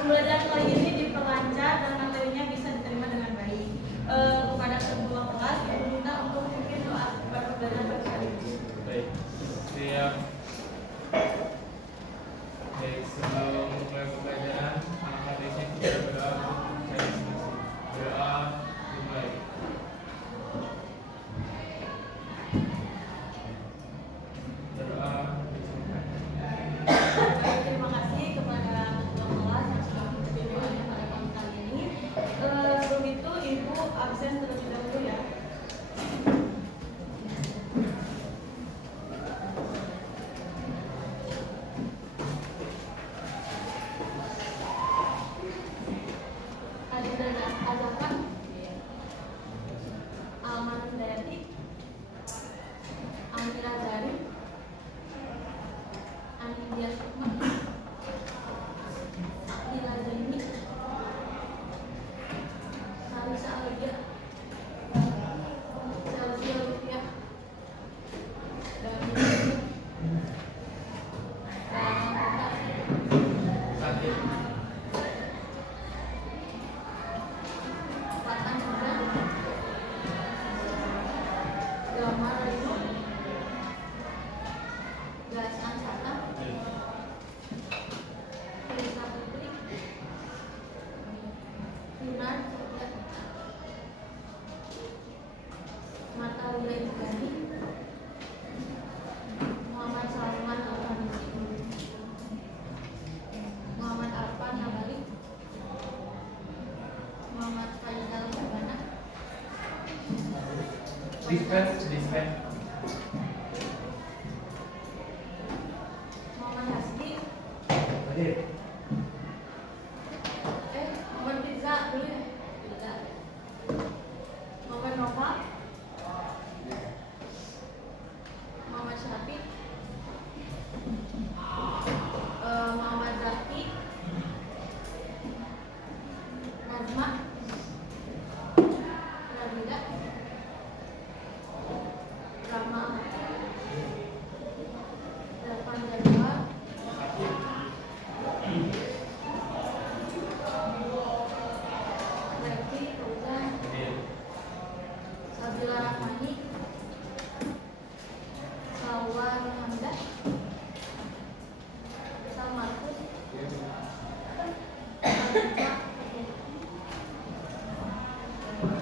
Pembelajaran kali ini diperlancar dan materinya bisa diterima dengan baik. Kepada ketua kelas, saya minta untuk mungkin doa kepada pembelajaran kali ini. Baik, siap. Baik, sebelum mulai pembelajaran, alangkah baiknya kita berdoa untuk saya masing-masing. Doa dimulai. Berdoa disimpan. Terima kasih kepada ketua kelas yang sudah menjadi doanya pada tahun kali ini. Sebelum itu, Ibu absen terlebih dahulu ya. Adakan Alman Dayati, Amira Zari, Anindya Sukma, Dila Zaini, Sarisa Alia, Chelsea Olivia, dan Fatan Huda, Gamar Rino, Gasan Sata, Risa Putri, Yunar Sofian, Mata Wira Ibrani, Muhammad Salman Al-Hamisi, Muhammad Arfan Nabali, Muhammad Faisal Sabana, Dispen. Muhammad Hasbi, Hadir. Muhammad Riza dulu ya. Riza. Muhammad Nova, Muhammad Syafiq, Muhammad Zaki, Nazma, Nabila, Rama, Delapan Januar, Levi, Fauzan, Hadir. Sabila Rahmani, Salwan Hamdah, Sal Markus, Alisa,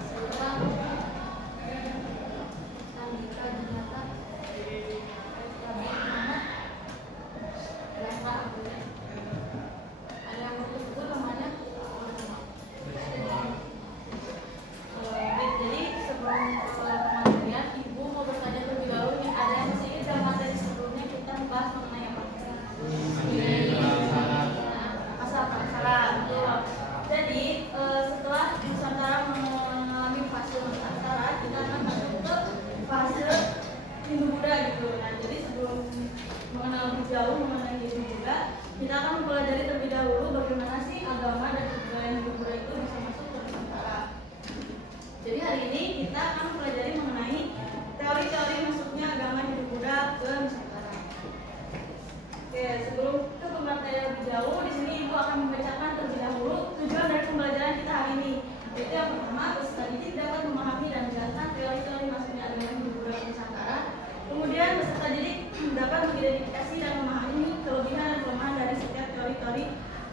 Selva, Andika Dinata, Rabi Muhammad, Raka Abdullah. Ada yang mau disebut namanya? Baik, jadi sebelum pematerian, Ibu mau bertanya terlebih dahulu nih, ada yang masih ingat dalam materi sebelumnya kita membahas mengenai apa? Pasal prasarat. Jadi setelah Nusantara mengalami fase Nusantara, kita akan masuk ke fase Hindu Buddha gitu. Nah, jadi sebelum mengenal lebih jauh mengenai Hindu Buddha, kita akan mempelajari terlebih dahulu bagaimana sih agama dan kebudayaan Hindu Buddha itu bisa masuk ke Nusantara. Jadi hari ini kita akan mempelajari mengenai teori-teori masuknya agama Hindu Buddha ke Nusantara. Oke, sebelum ke pematerian lebih jauh, di sini Ibu akan membacakan terlebih dahulu tujuan dari pembelajaran kita hari ini. Yaitu yang pertama, peserta didik dapat memahami dan menjelaskan teori-teori masuknya agama Hindu Buddha ke Nusantara. Kemudian peserta didik dapat mengidentifikasi dan memahami kelebihan dan kelemahan dari setiap teori-teori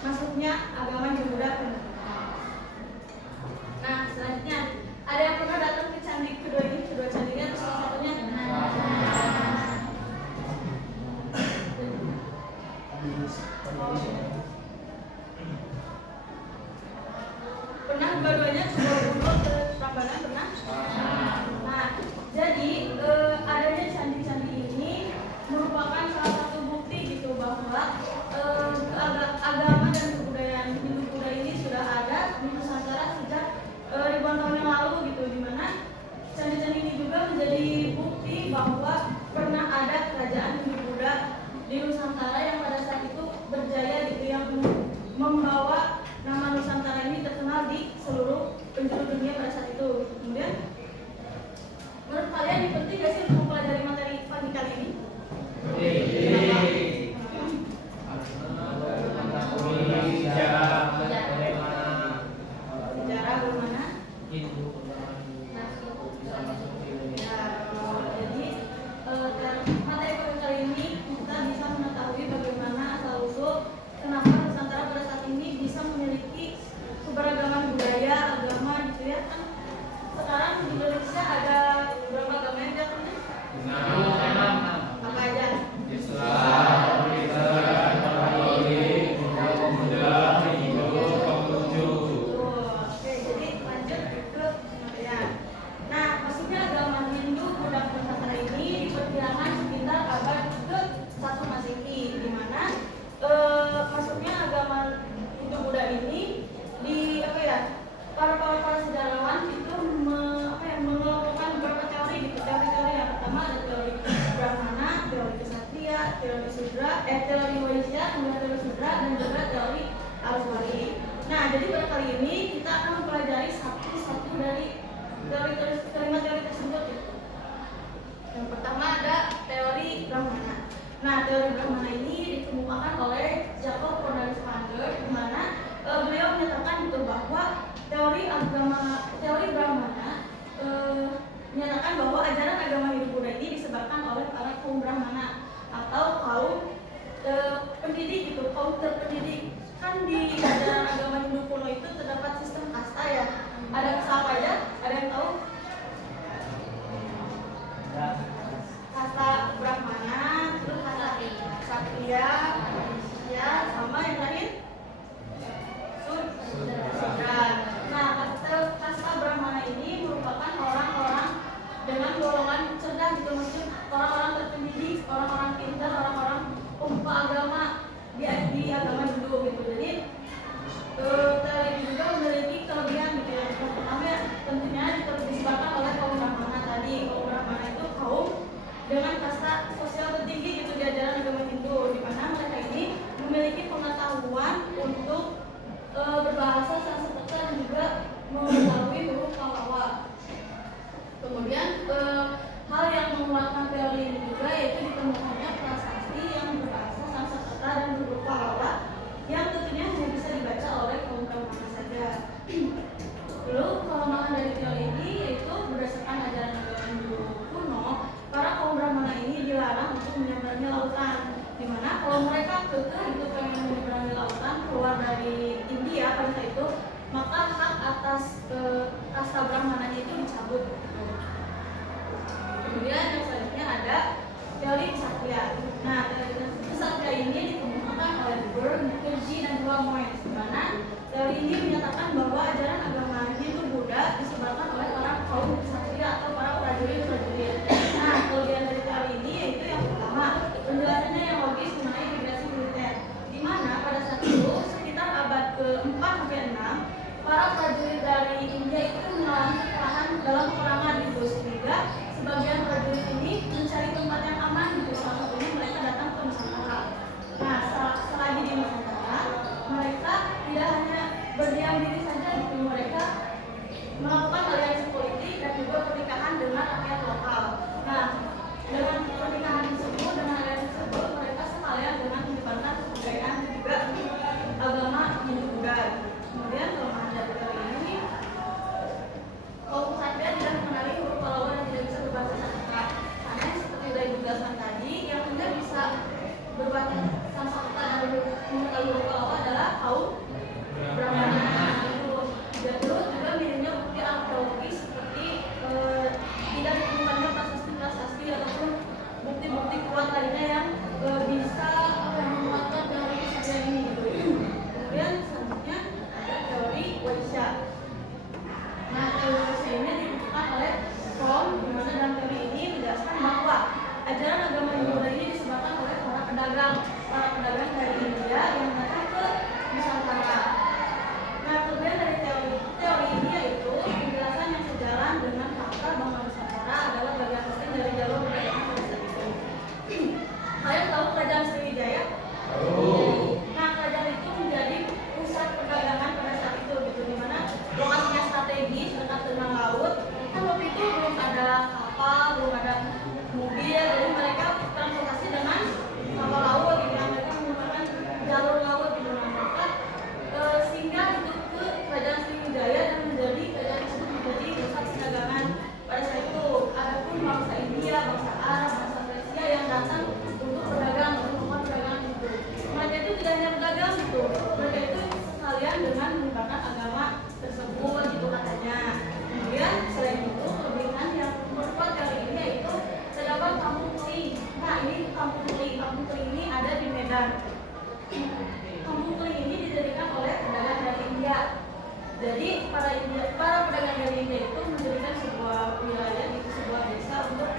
masuknya agama Hindu Buddha ke Nusantara. Nah, selanjutnya ada yang pernah datang ke candi kedua ini, kedua candinya, terus salah satunya bahwa pernah ada kerajaan Hindu-Buddha di Nusantara yang pada saat itu berjaya gitu, yang membawa nama Nusantara ini terkenal di seluruh penjuru dunia pada saat itu. Kemudian, menurut kalian penting gak sih untuk mempelajari materi pagi kali ini? Sejarah bagaimana? Jadi materi pagi kali ini kita bisa mengetahui bagaimana asal usul kenapa Nusantara pada saat ini bisa memiliki keberagaman budaya, agama gitu ya kan. Sekarang di Indonesia ada berapa agama yang diakui? Apa aja? Islam, Kristen, Katolik, Buddha, Hindu, Konghucu. Oke, jadi lanjut ke ya. Nah, maksudnya agama Hindu Buddha Nusantara ini diperkirakan sekitar abad ke-1 Masehi, di mana maksudnya agama Hindu Buddha ini di apa ya? Para sejarawan itu mengelompokkan beberapa teori gitu. Teori-teori yang pertama ada teori Brahmana, teori Ksatria, teori Sudra, teori Waisya, kemudian teori Sudra, dan juga teori Aruswari. Nah, jadi pada kali ini kita akan mempelajari satu-satu dari teori tersebut gitu. Yang pertama ada teori Brahmana. Nah, teori Brahmana ini dikemukakan oleh Jacob Cornelius Vander, di mana beliau menyatakan itu bahwa teori Brahmana menyatakan bahwa ajaran agama Hindu-Buddha ini disebabkan oleh para kaum Brahmana atau kaum pendidik gitu, kaum terpendidik. Kan di ajaran agama Hindu kuno itu terdapat sistem kasta ya. Ada kasta apa aja? Ada yang tahu? Kasta Brahmana, terus kasta Ksatria, Waisya, sama yang terakhir Sudra. Nah, kasta Brahmana ini merupakan orang-orang dengan golongan cerdas gitu, maksudnya orang-orang terpendidik, orang-orang pintar, orang-orang pemuka agama di agama Hindu gitu. Jadi teori ini juga memiliki kelebihan gitu ya. Yang pertama ya, tentunya disebabkan oleh kaum Brahmana tadi. Kaum Brahmana itu kaum dengan kasta sosial tertinggi gitu di ajaran agama Hindu, di mana mereka ini memiliki pengetahuan untuk berbahasa Sanskerta dan juga mengetahui huruf Pallawa. Kemudian hal yang menguatkan teori ini juga yaitu ditemukannya prasasti yang berbahasa Sanskerta dan huruf Pallawa yang tentunya hanya bisa dibaca oleh kaum Brahmana saja. Lalu kelemahan dari teori ini yaitu berdasarkan ajaran agama Hindu kuno, para kaum Brahmana ini dilarang untuk menyeberangi lautan, di mana kalau mereka kekeh itu pengen menyeberangi lautan keluar dari India pada saat itu, maka hak atas kasta Brahmana itu dicabut. Kemudian yang selanjutnya ada teori Ksatria. Nah, teori Ksatria ini dikemukakan oleh Burr, Mukherjee, dan Moyes, di mana teori ini menyatakan bahwa ajaran agama Hindu Buddha disebabkan oleh para kaum Ksatria atau para prajurit. Nah, kelebihan dari teori ini yaitu yang pertama, penjelasannya yang logis mengenai migrasi militer, di mana pada saat itu sekitar abad ke-4 sampai 6 para prajurit dari India itu mengalami kekalahan dalam peperangan India, bangsa Arab, bangsa Persia yang datang untuk berdagang, untuk melakukan perdagangan itu. Mereka itu tidak hanya berdagang gitu, mereka itu sekalian dengan menyebarkan agama tersebut itu katanya. Kemudian selain itu kelebihan yang memperkuat kali ini yaitu terdapat kampung kling. Nah ini kampung kling ini ada di Medan. Kampung kling ini didirikan oleh pedagang dari India. Jadi para pedagang dari India itu mendirikan sebuah wilayah itu, sebuah desa untuk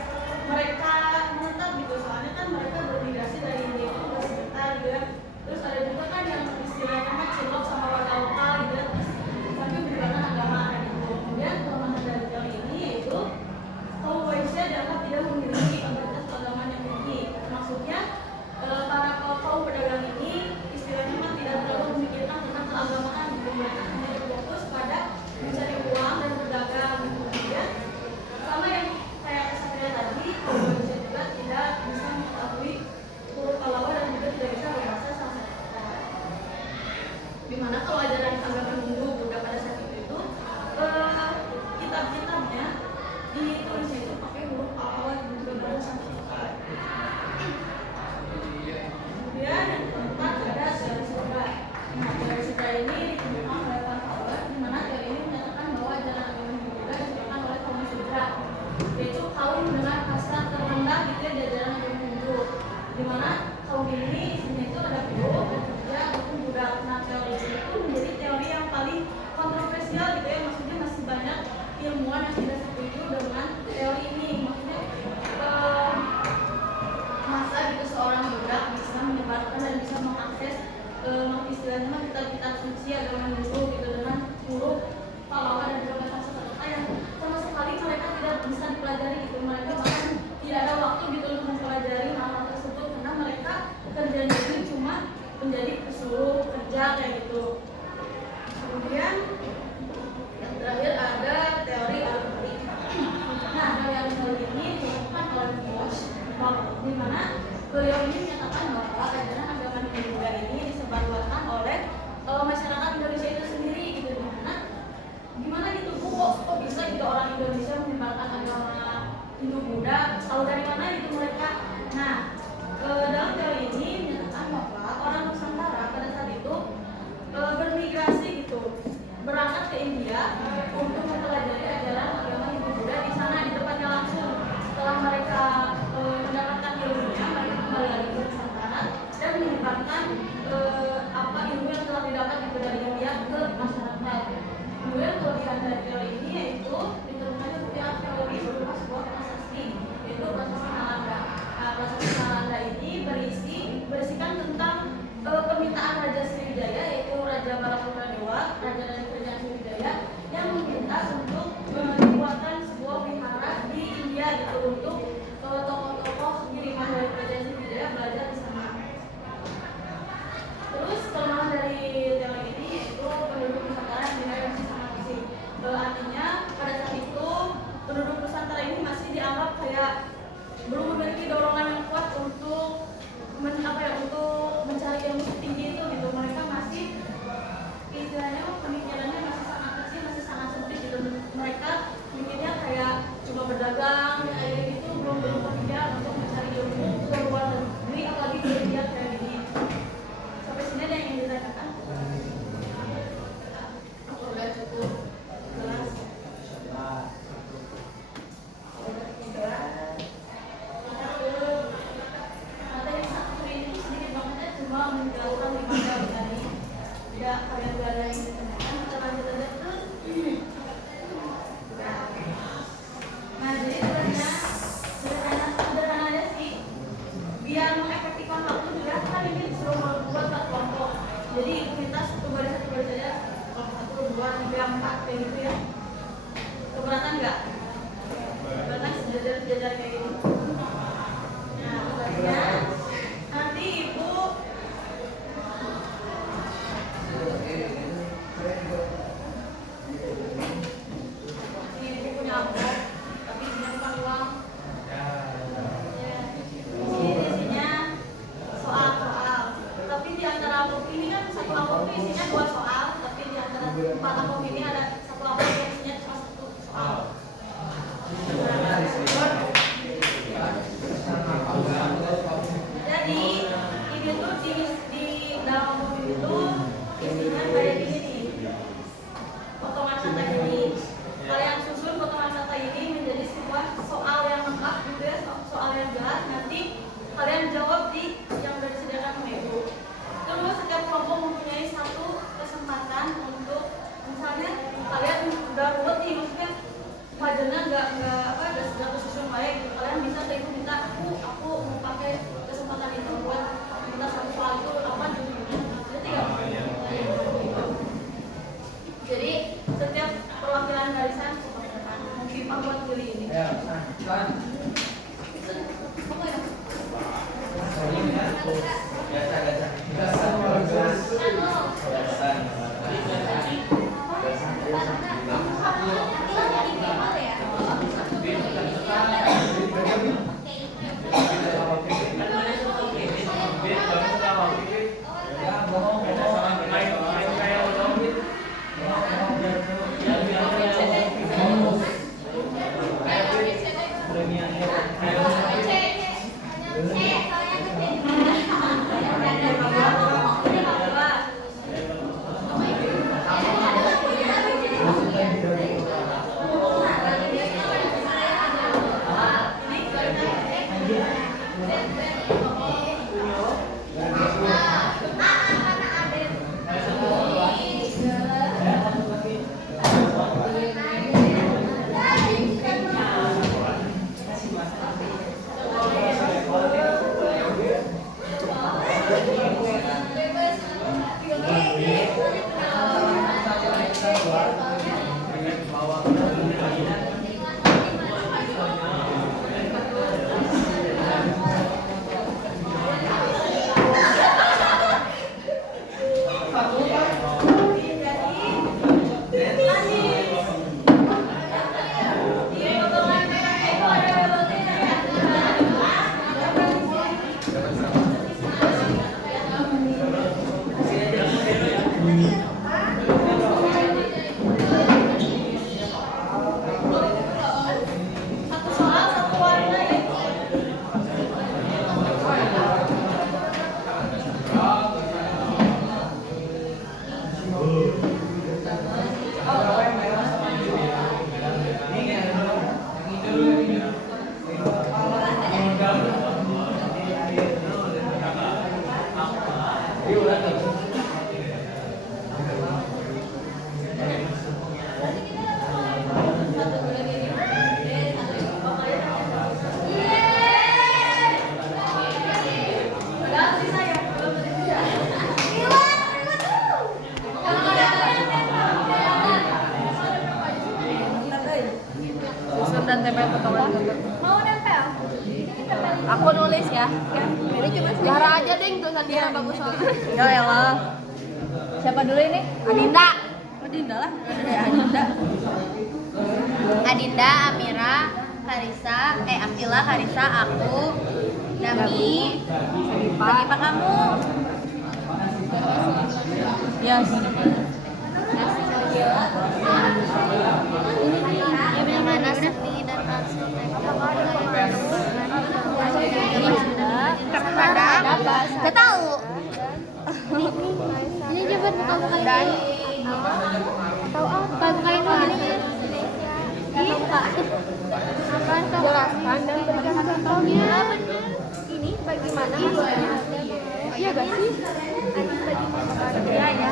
mereka menetap gitu. Soalnya kan mereka bermigrasi dari India itu nggak sebentar gitu ya. Terus ada juga kan yang istilahnya kan cilok sama warga lokal gitu ya. Terus sampai menyebarkan agama gitu. Kemudian kelemahan dari teori ini yaitu kaum Waisya dianggap tidak memiliki otoritas keagamaan yang tinggi. Maksudnya para kaum pedagang ini istilahnya kan tidak terlalu memikirkan tentang keagamaan gitu. Mereka hanya berfokus pada mencari uang dan berdagang gitu. Kemudian sama yang kayak kesatria tadi, kaum Waisya juga tidak bisa mengetahui huruf Pallawa dan juga tidak bisa berbahasa Sanskerta. Dimana kalau ajaran agama Hindu Buddha pada saat itu kitab-kitabnya ditulis itu pakai huruf Pallawa dan juga bahasa Sanskerta. Kemudian yang keempat ada teori Sudra. Nah, teori Sudra ini ditemukan oleh Van Howard, di mana teori ini menyatakan bahwa ajaran agama Hindu Buddha disebutkan oleh kaum Sudra, yaitu kaum dengan kasta terendah gitu ya di ajaran agama Hindu. Di mana kaum ini isinya itu ada buruh, pekerja ataupun budak. Nah, teori ini itu menjadi teori yang paling kontroversial gitu ya, maksudnya masih banyak ilmuwan yang tidak setuju dengan teori ini. Maksudnya masa gitu seorang budak bisa menyebarkan dan bisa mengakses istilahnya kitab-kitab suci agama Hindu gitu dengan huruf Pallawa dan juga bahasa Sanskerta yang sama sekali mereka tidak bisa dipelajari gitu. Mereka bahkan tidak ada waktu gitu untuk mempelajari hal-hal tersebut karena mereka kerjanya itu cuma menjadi pesuruh kerja kayak gitu. Kemudian yang terakhir ada teori algoritma. Nah, teori algoritma ini dilakukan oleh Bosch, di mana beliau ini menyatakan bahwa ajaran agama Hindu Buddha ini disebarluaskan oleh masyarakat Indonesia itu sendiri gitu. Gimana gitu Bu, kok bisa gitu orang Indonesia menyebarkan agama Hindu Buddha, tahu dari mana gitu mereka. Nah, dalam teori ini menyatakan bahwa orang Nusantara pada saat itu bermigrasi gitu, berangkat ke India untuk mempelajari ajaran agama Hindu Buddha di sana di tempatnya langsung. Setelah mereka mendapatkan ilmunya, mereka kembali lagi ke Nusantara dan menyebarkan ilmu yang telah didapat dari India ke masyarakat. Kemudian kelebihan dari teori ini yaitu ditemukannya setiap teori berupa sebuah prasasti, yaitu prasasti Nalanda. Prasasti Nalanda ini berisikan tentang permintaan Raja Sriwijaya, yaitu Raja Balaputra Dewa, Raja dari Kerajaan Sriwijaya, yang meminta untuk dibuatkan sebuah wihara di India gitu untuk tokoh-tokoh kiriman dari Kerajaan Sriwijaya belajar di sana. Terus kelemahan dari teori ini yaitu penduduk Nusantara yang masih sangat asing. Artinya pada saat itu penduduk Nusantara ini masih dianggap kayak belum memiliki dorongan yang kuat untuk untuk mencari ilmu tinggi itu gitu. Mereka masih istilahnya pemikirannya kalian jelas, nanti kalian jawab di yang udah disediakan sama ibu. Terus setiap kelompok mempunyai satu kesempatan untuk misalnya kalian udah ruwet nih, maksudnya wajarnya nggak sesuai baik, kalian bisa ke ibu minta, aku mau pakai kesempatan itu buat minta satu soal itu apa gitu. Jadi setiap perwakilan barisan mungkin Pak buat pilih ini. Dan tempel potongan gambar. Mau nempel? Aku nulis ya. Zahra aja deh tulisan dia bagus soalnya. Ya elah. Siapa dulu ini? Adinda. Adinda lah. Adinda. Adinda, Amira, Karisa, Akila, Karisa, aku, Nami, Pak kamu. Yes. Bagaimana seni dan arsitektur? Gak tahu. Ini coba kamu kali tahu apa kain warnanya? Jelaskan dan berikan contohnya. Ini bagaimana maksudnya? Iya gak sih? Iya ya.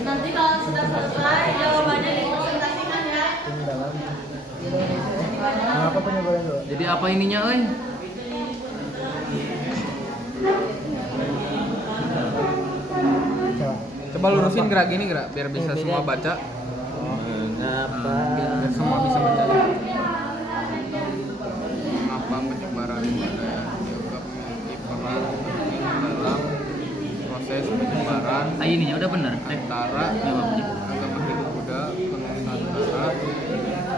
Nanti kalau sudah selesai jawabannya dipresentasikan ya. Jadi apa ininya, euy? Coba lurusin gerak gini gerak biar bisa semua baca. Biar semua bisa baca. Mengapa penyebaran budaya dianggap memiliki peran penting dalam proses penyebaran ininya udah bener antara agama Hindu Buddha ke Nusantara,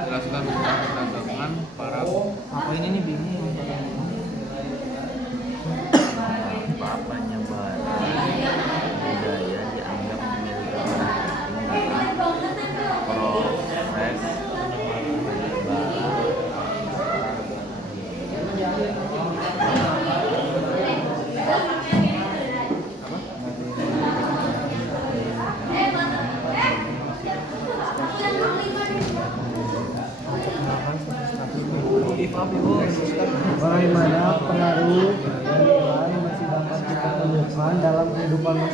jelaskan tentang perdagangan para apa ini nih bingung Bapaknya barat budaya dianggap memiliki peran penting dalam proses penyebaran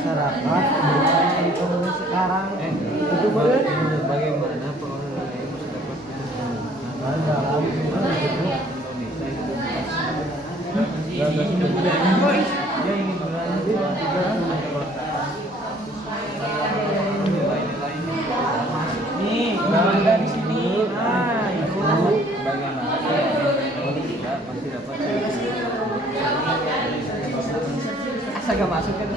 masyarakat bukan ekonomi sekarang itu bener bagaimana pengelolaan masyarakat dalam gimana gitu Indonesia itu dia ingin berlanjut juga nih bangga di sini nah itu bagaimana kalau tidak pasti dapat asa gak masuk kan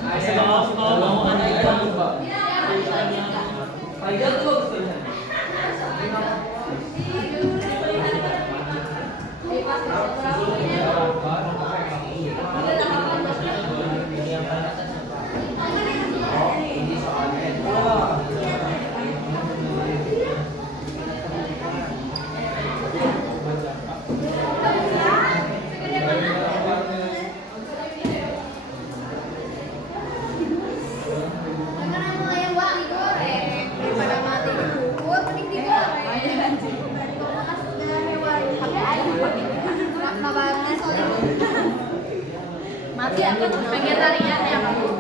Mati aku pengen tarian ya kamu.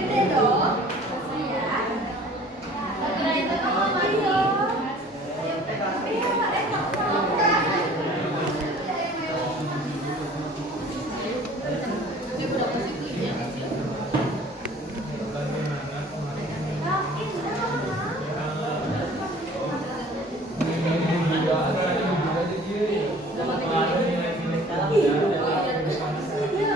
Gede dong. Ada nilai-nilai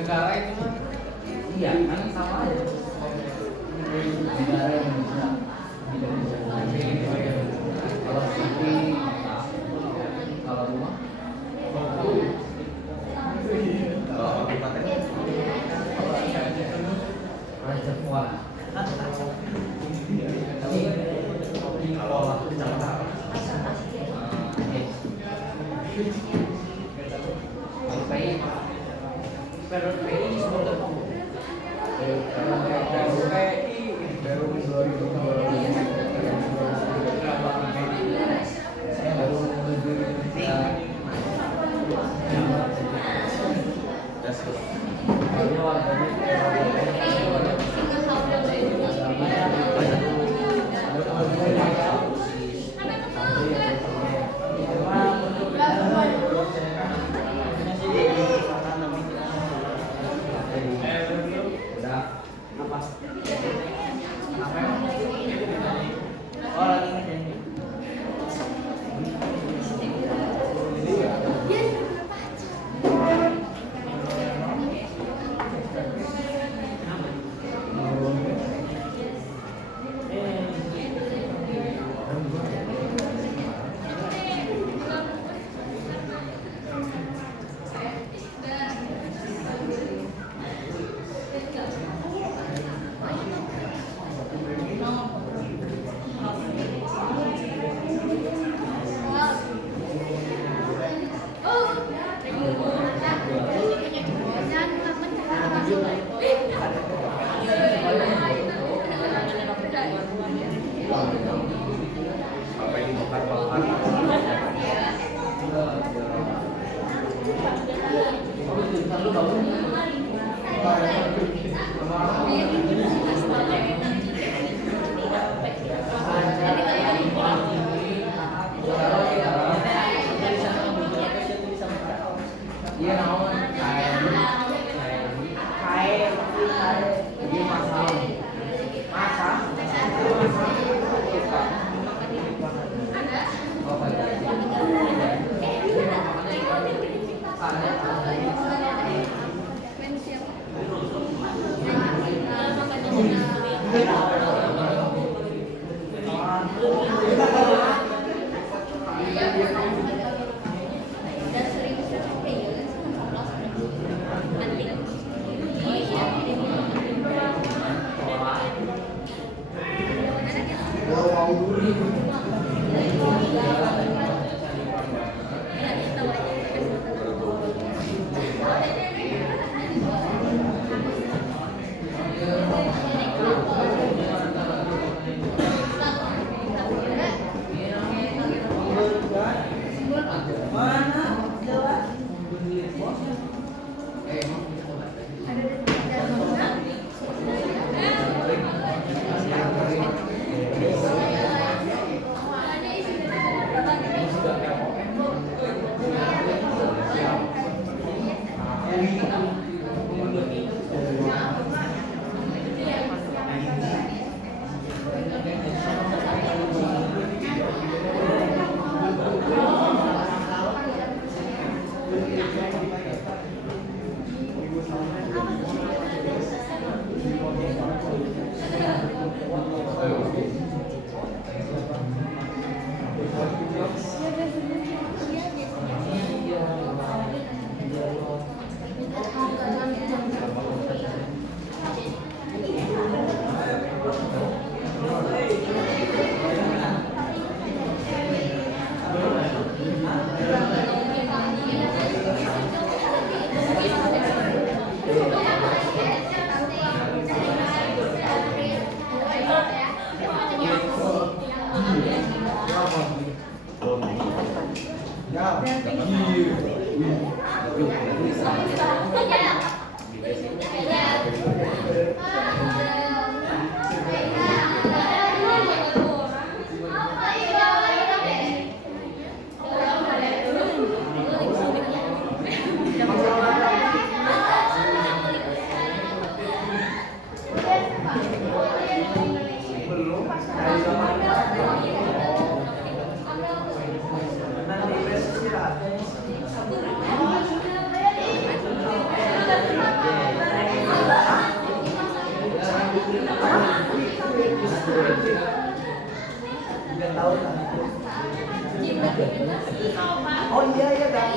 Negara itu mah Iya, kan sama aja. Negara Indonesia. Kalau seperti kalau rumah, kalau kabupaten, reservoir. Kalau kecamatan, kalau PI, Perum PI semua terkumpul. Perum 2000. Saya baru menuju Oh iya iya kan.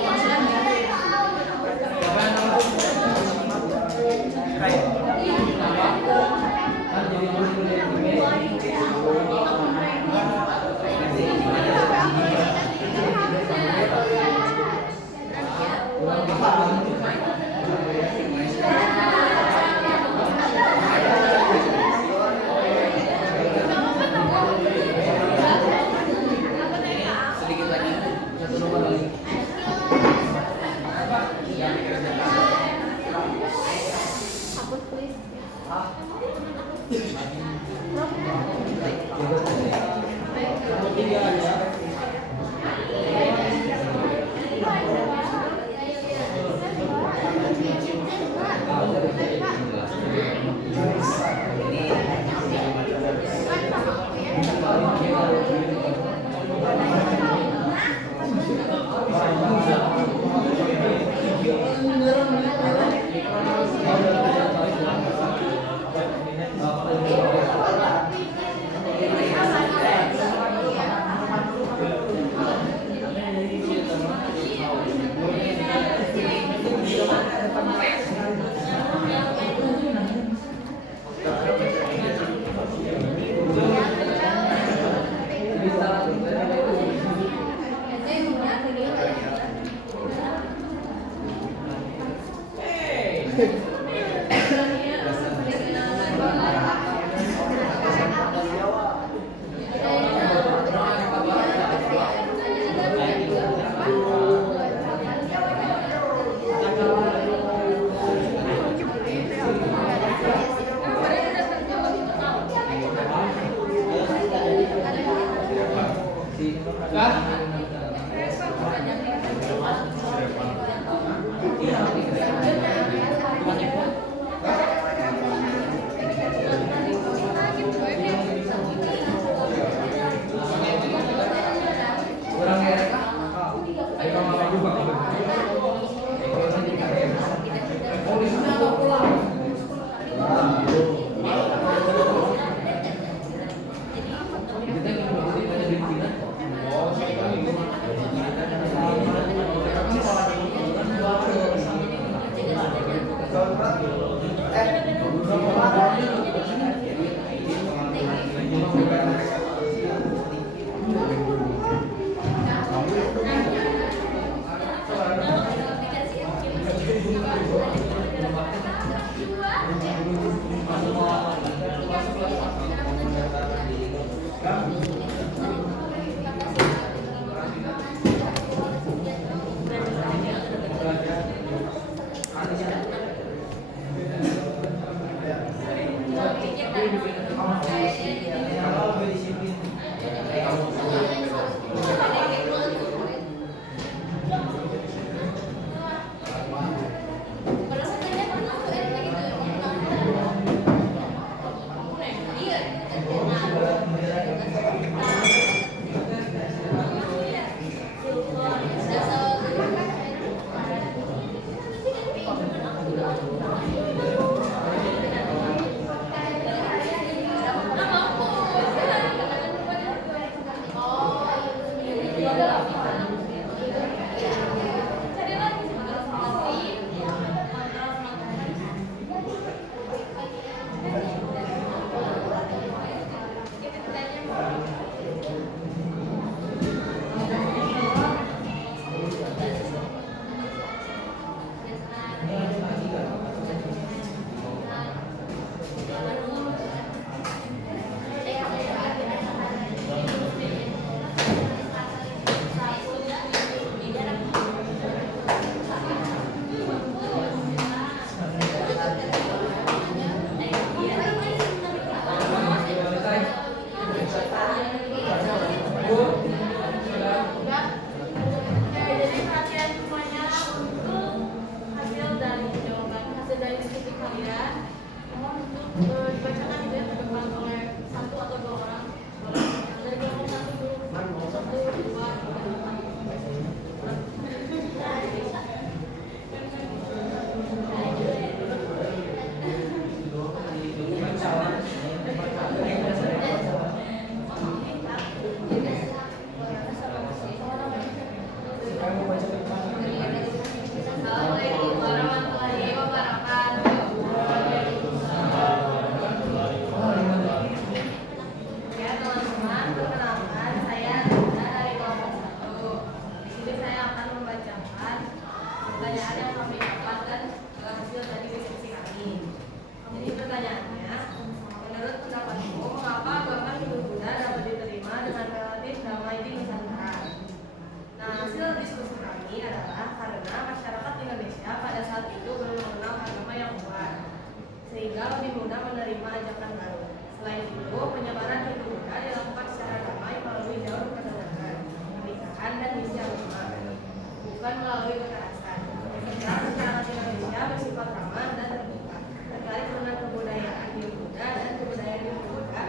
melalui kekerasan. Sejarah masyarakat Indonesia bersifat ramah dan terbuka terkait dengan kebudayaan Hindu-Buddha dan kebudayaan Hindu-Buddha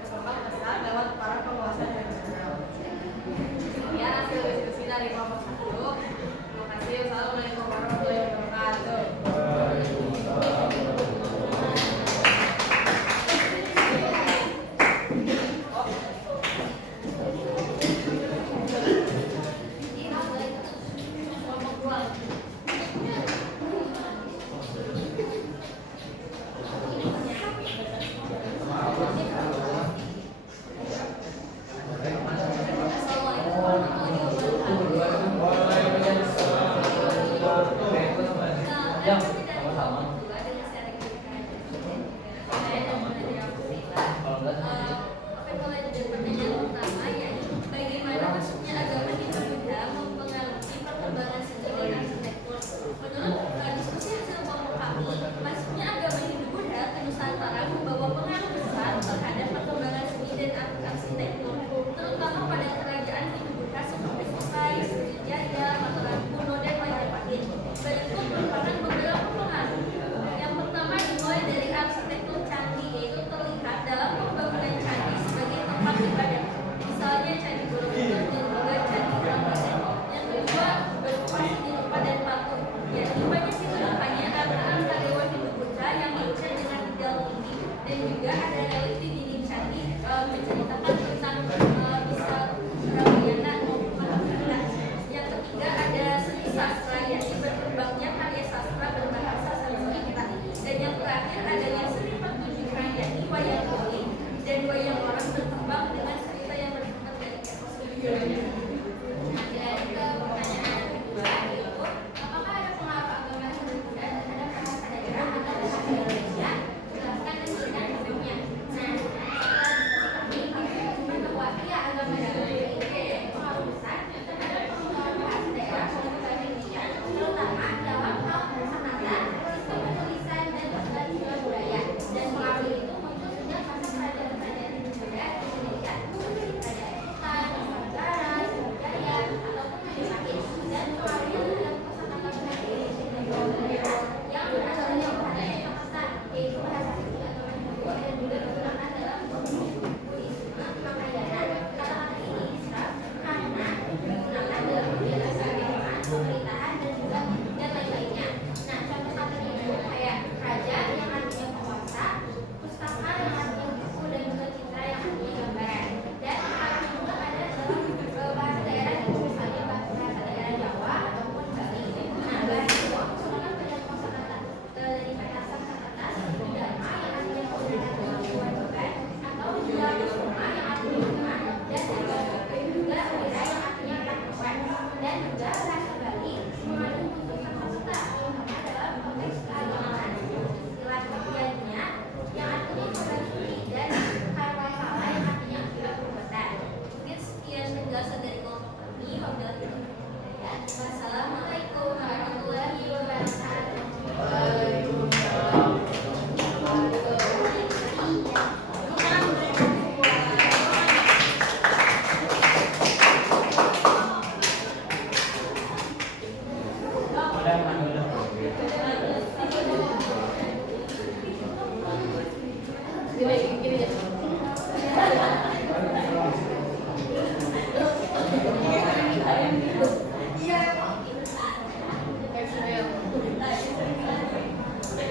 berkembang pesat lewat para penguasa dan jenderal. Sekian hasil diskusi dari kelompok 1. Terima kasih. Wassalamualaikum warahmatullahi wabarakatuh. Wassalamualaikum warahmatullahi wabarakatuh.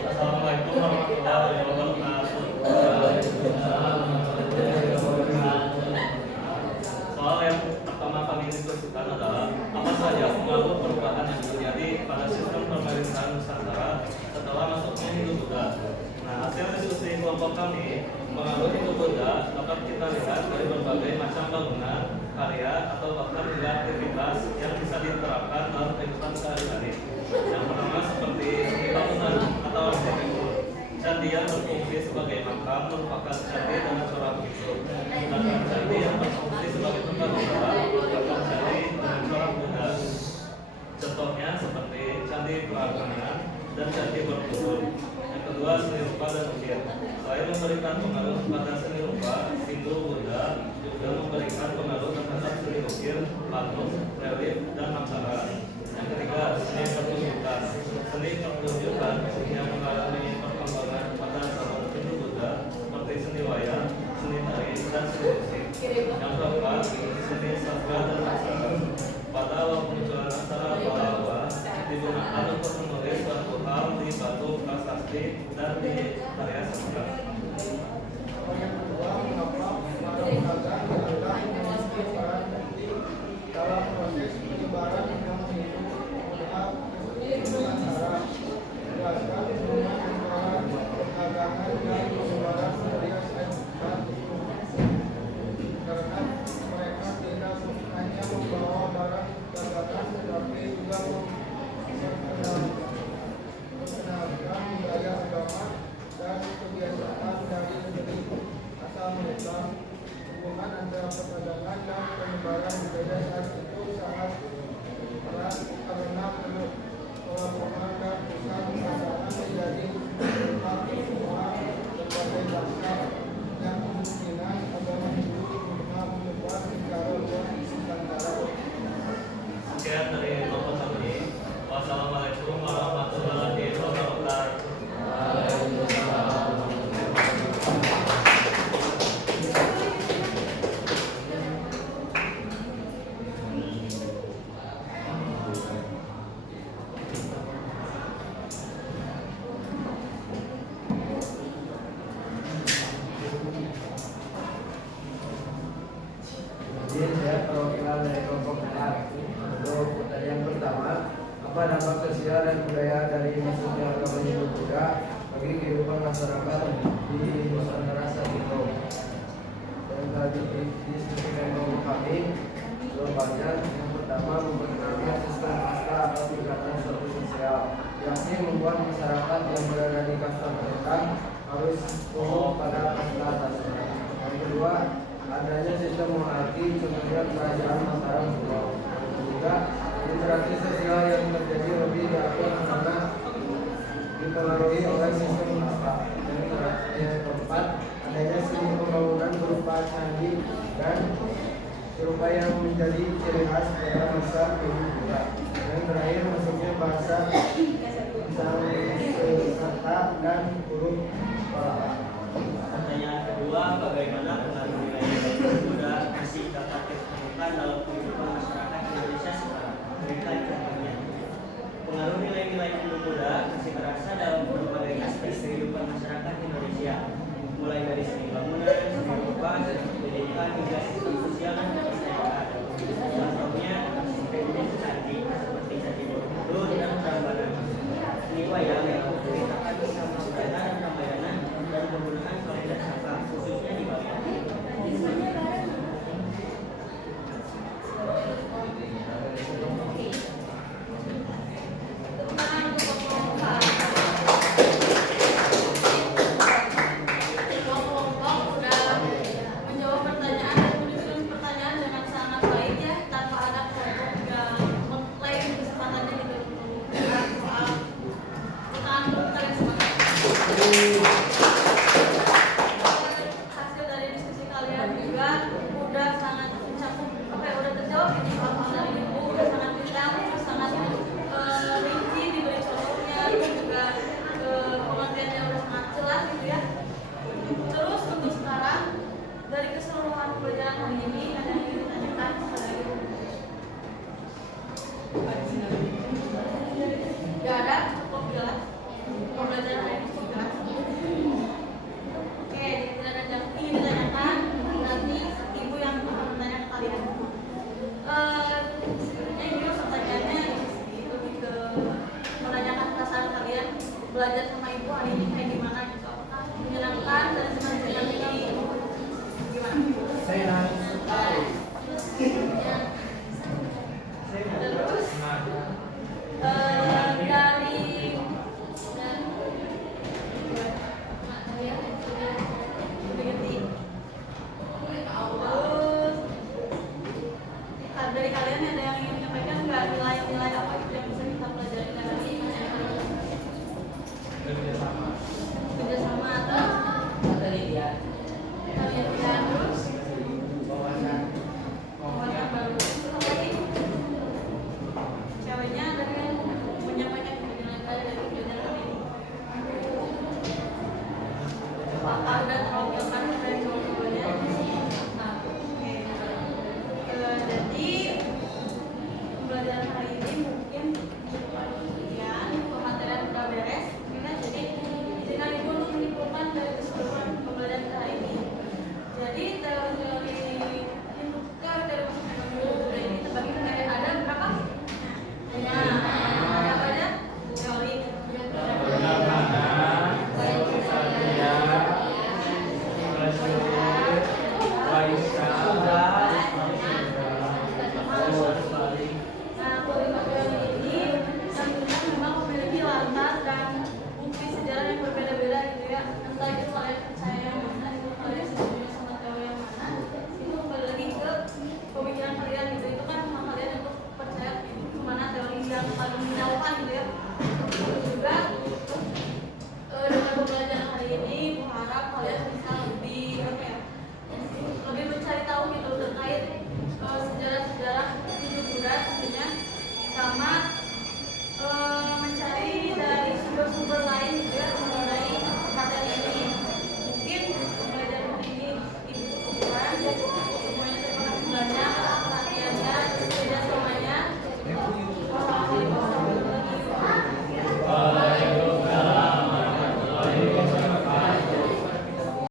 Assalamualaikum warahmatullahi wabarakatuh. Soal yang pertama kami diskusikan adalah apa saja pengaruh perubahan yang terjadi pada sistem pemerintahan Nusantara setelah masuknya Hindu-Buddha. Nah, hasil diskusi kelompok kami, pengaruh Hindu-Buddha dapat kita lihat dari berbagai macam bangunan, karya, atau bahkan juga aktivitas yang bisa diterapkan dalam kehidupan sehari-hari. Yang pertama seperti seni bangunan atau arsitektur. Candi yang berfungsi sebagai makam merupakan candi dengan corak Hindu, dan candi yang berfungsi sebagai tempat ibadah merupakan candi dengan corak Buddha. Contohnya seperti Candi Prambanan dan Candi Borobudur. Yang kedua, seni rupa dan ukir. Selain memberikan pengaruh pada seni rupa, Hindu Buddha juga memberikan pengaruh terhadap seni ukir, patung, relief, dan aksara. Yang ketiga, seni pertunjukan. Seni pertunjukan yang mengalami perkembangan pada zaman Hindu Buddha seperti seni wayang, seni tari, dan seni musik. Yang keempat, seni sastra dan aksara. Pada awal kemunculan aksara Pallawa digunakan untuk menulis suatu hal di batu prasasti dan di karya sastra. Dalam proses penyebaran ilmu hidup penggunaan aksara menjelaskan hubungan antara perdagangan dan penyebaran budaya dan karena mereka tidak hanya membawa barang dagangan tetapi juga memperkenalkan budaya agama dan kebiasaan dari negeri asal mereka. Hubungan antara perdagangan dan penyebaran budaya saat itu sangat erat karena pelabuhan dan pusat perdagangan menjadi tempat semua berbagai bangsa yang kemungkinan agama Hindu berusaha menyebar secara luas di Nusantara. Sekian dari kelompok kami. Wassalamualaikum warahmatullahi wabarakatuh. Jadi saya perwakilan dari kelompok R. Untuk pertanyaan pertama, apa dampak sosial dan budaya dari masuknya agama Hindu Buddha bagi kehidupan masyarakat di Nusantara saat itu? Yang tadi diskusikan kelompok kami, jawabannya yang pertama memperkenalkan sistem kasta atau tingkatan suatu sosial, yakni membuat masyarakat yang berada di kasta mereka harus tunduk pada kasta atasnya. Yang kedua, adanya sistem monarki contohnya kerajaan Mataram Pulau. Juga interaksi sosial yang terjadi lebih diatur karena dipengaruhi oleh sistem kasta. Yang keempat, adanya seni pembangunan berupa candi dan berupa yang menjadi ciri khas pada masa Hindu Buddha. Yang terakhir masuknya bahasa Sanskerta dan huruf Pallava. Pertanyaan kedua, bagaimana pengaruh nilai-nilai Hindu Buddha masih dapat ditemukan dalam kehidupan masyarakat Indonesia sekarang? Berikan contohnya. Pengaruh nilai-nilai Hindu Buddha masih terasa dalam berbagai aspek kehidupan masyarakat Indonesia, mulai dari seni bangunan, seni rupa, pendidikan hingga sistem sosial dan kepercayaan. Contohnya, teknik candi seperti candi Borobudur dan Prambanan. Seni wayang yang menceritakan kisah Mahabharata dan Ramayana dan penggunaan kalender saka khususnya di Bali. Kelompok udah menjawab pertanyaan dan menyusun pertanyaan dengan sangat baik ya, tanpa ada kelompok yang mengklaim kesempatannya gitu untuk soal. Tangan dulu kalian semangat. Hasil dari diskusi kalian juga udah sangat mencakup apa ya, udah terjawab ini hal-hal dari ibu, udah sangat detail, sangat rinci diberi contohnya, dan juga pengertiannya udah sangat jelas gitu ya. Terus untuk sekarang dari keseluruhan pelajaran hari ini ada yang ingin ditanyakan kepada ibu? Gak ada, cukup jelas. Pembelajaran hari ini cukup jelas. Oke, tidak ada yang ingin ditanyakan, nanti ibu yang akan bertanya ke kalian. Sebenarnya ini pertanyaannya lebih ke menanyakan perasaan kalian belajar sama ibu hari ini kayak gimana gitu. Apakah menyenangkan dan senang-senang ini gimana? Terus dari kalian ada yang ingin menyampaikan nggak nilai-nilai apa itu yang bisa kita pelajari dari ini? Kerjasama atau kalian terus gitu ya. Terus juga dengan pembelajaran hari ini, berharap kalian